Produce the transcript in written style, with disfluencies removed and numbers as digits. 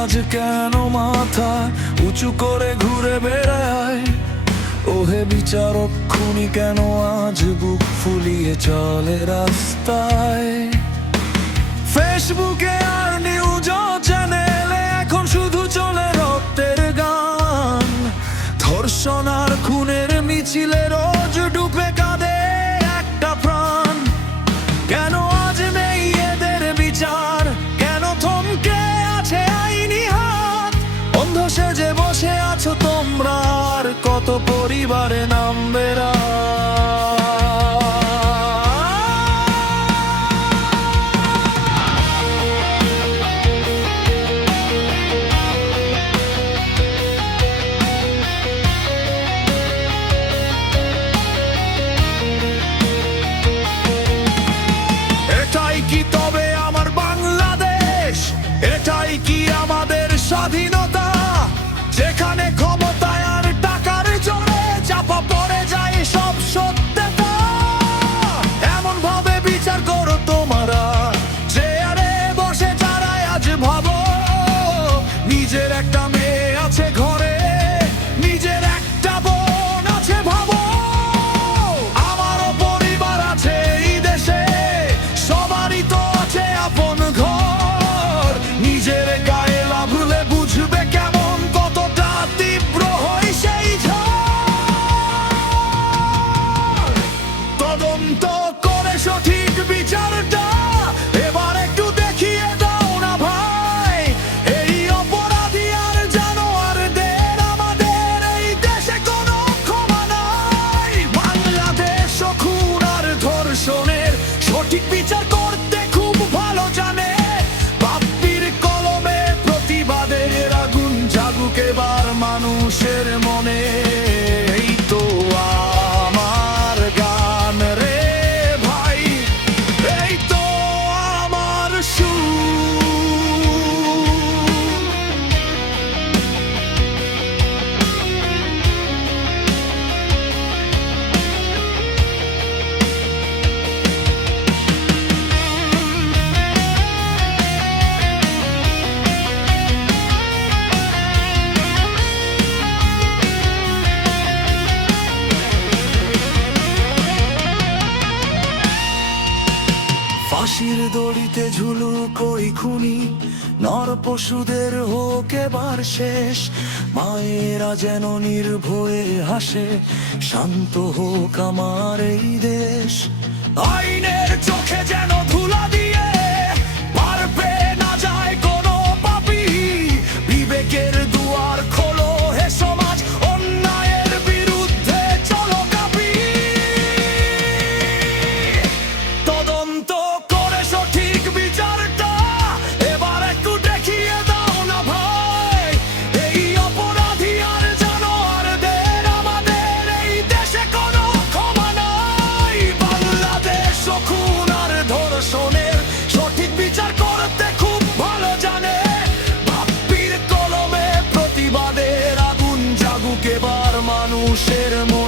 আজ কেন মাথা উঁচু করে ঘুরে বেড়ায়? ওহে বিচারক, খুনি কেন আজ বুক ফুলিয়ে চলে রাস্তায়? ফেসবুকে আর নিউজ চ্যানেলে এখন শুধু চলে রক্তের গান। ধর্ষণ আর খুনের মিছিলে রোজ ডুবে কাঁদে একটা প্রাণ। কেন আজ নেই এদের বিচার? কেন থমকে আছে আইনি হাত? অন্ধ সেজে বসে আছো তোমরা, আর কত পরিবারে নামবে রাত? এটাই কি তবে আমার বাংলাদেশ? এটাই কি আমাদের স্বাধীনতা, যেখানে ক্ষমতায় আর টাকার জোরে চাপা পড়ে যায় সব সত্যতা? এমন ভাবে বিচার করো তোমরা, চেয়ারে বসে যারা আজ ভাবো নিজের একটা মেয়ে আছে ঘরে, নিজের একটা বোন আছে ভাবো। আমারও পরিবার আছে এই দেশে, সবারই তো আছে আপন ঘর। নিজের গায়ে লাভলে বুঝবে কেমন কতটা তীব্র হয় সেই ঝড়। তদন্ত করে সঠিক বিচারটা এবার একটু দেখিয়ে দাও না ভাই। এই অপরাধী আর জানোয়ারদের আমাদের এই দেশে কোনো ক্ষমা নাই। বাংলাদেশ খুন আর ধর্ষণের সঠিক বিচার করতে খুব ভালো জানে। বাপ্পির কলমে প্রতিবাদের আগুন জাগুক এবার মানুষের মনে। এই তো আমার গান রে ভাই, এই তো আমার সুর। ফাঁসির দড়িতে ঝুলুক ওই খুনি, নর পশুদের হোক এবার শেষ। মায়েরা যেন নির্ভয়ে হাসে, শান্ত হোক আমার এই দেশ। আইনের চোখে যেন ধুলা দিয়ে পারবে না যায় কোনো পাপী। বিবেকের দুয়ার খোলো হে সমাজ, অন্যায়ের বিরুদ্ধে চলো কাঁপি। তদন্ত করে সঠিক বিচারটা এবার একটু দেখিয়ে দাও না ভাই। এই অপরাধী আর জানোয়ারদের আমাদের এই দেশে কোনো ক্ষমা নাই। বাংলাদেশ খুন আর ধর্ষণের সঠিক বিচার করতে খুব ভালো জানে। বাপ্পির কলমে প্রতিবাদের আগুন জাগুক এবার মানুষের মনে।